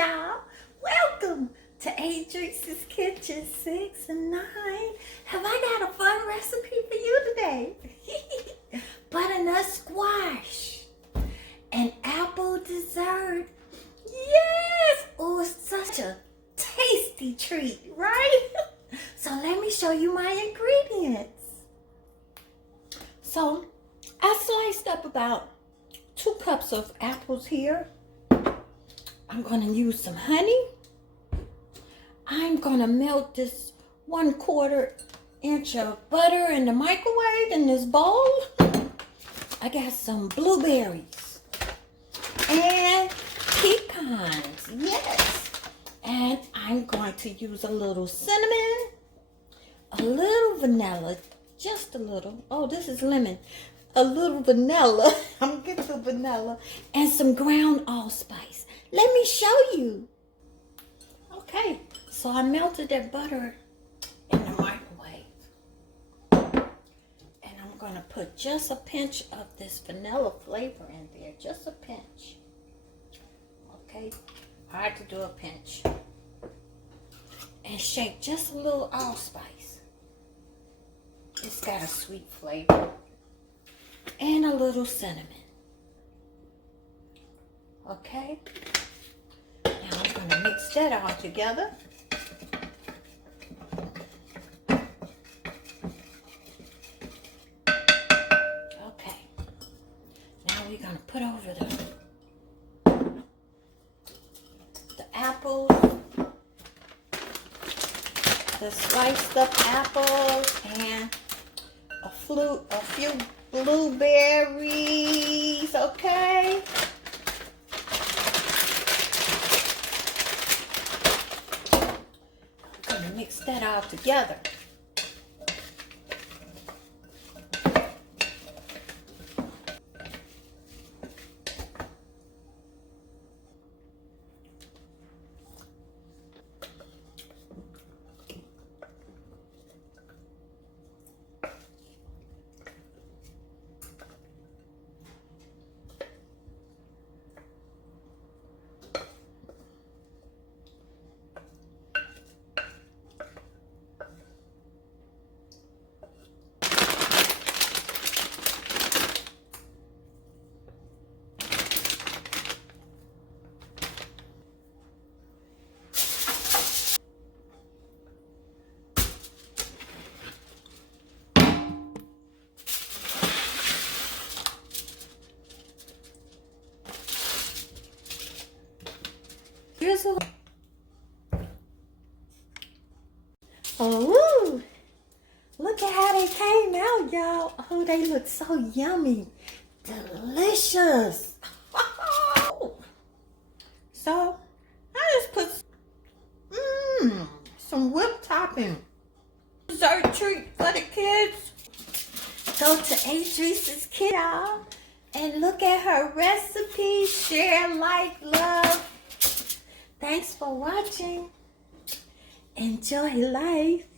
y'all. Welcome to Adrice's Kitchen 6 and 9. Have I got a fun recipe for you today? Butternut squash and apple dessert. Yes! Oh, it's such a tasty treat, right? So let me show you my ingredients. So I sliced up about 2 cups of apples here. I'm going to use some honey. I'm going to melt this 1/4 inch of butter in the microwave in this bowl. I got some blueberries and pecans, yes. And I'm going to use a little cinnamon, a little vanilla, just a little. Oh, this is lemon. A little vanilla. I'm going to get the vanilla. And some ground allspice. Let me show you. Okay, so I melted that butter in the microwave. And I'm going to put just a pinch of this vanilla flavor in there. Just a pinch. Okay, hard to do a pinch. And shake just a little allspice. It's got a sweet flavor. And a little cinnamon. Okay. Now I'm going to mix that all together. Okay. Now we're going to put over the apples, the sliced up apples, and a few blueberries, okay? I'm gonna mix that all together. Drizzle. Oh, look at how they came out, y'all. Oh, they look so yummy. Delicious. So, I just put some whipped topping. Dessert treat for the kids. Go to Adrice's Kitchen, y'all, and look at her recipe. Share, like, love. Thanks for watching. Enjoy life.